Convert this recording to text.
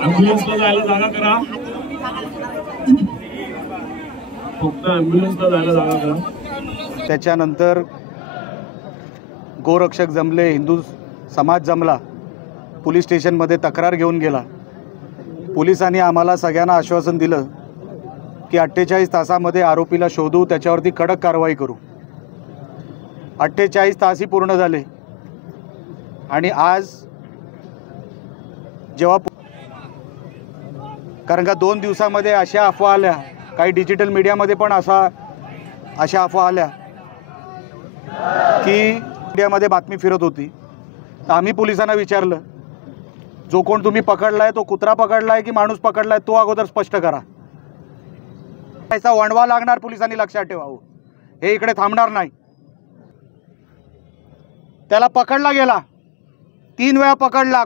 ॲम्ब्युलन्सला जायला जागा करा, फक्त ॲम्ब्युलन्सला जायला जागा करा। त्याच्यानंतर गोरक्षक जमले, हिंदू समाज जमला, पोलीस स्टेशनमध्ये तक्रार घेऊन गेला। पोलिसांनी आम्हाला सगळ्यांना आश्वासन दिलं की 48 तासामध्ये आरोपीला शोधू, त्याच्यावरती कडक कारवाई करू। 48 तासही पूर्ण झाले आणि आज जेव्हा कारण का 2 दिवसामध्ये अशा अफवा आल्या, काही डिजिटल मीडियामध्ये पण अशा अफवा आल्या की मीडियामध्ये बातमी फिरत होती। तर आम्ही पोलिसांना विचारलं, जो कोण तुम्ही पकडलाय तो कुत्रा पकडलाय की माणूस पकडलाय तो अगोदर स्पष्ट करा। त्याचा वणवा लागणार, पोलिसांनी लक्षात ठेवावं, हे इकडे थांबणार नाही। त्याला पकडला गेला, 3 वेळा पकडला।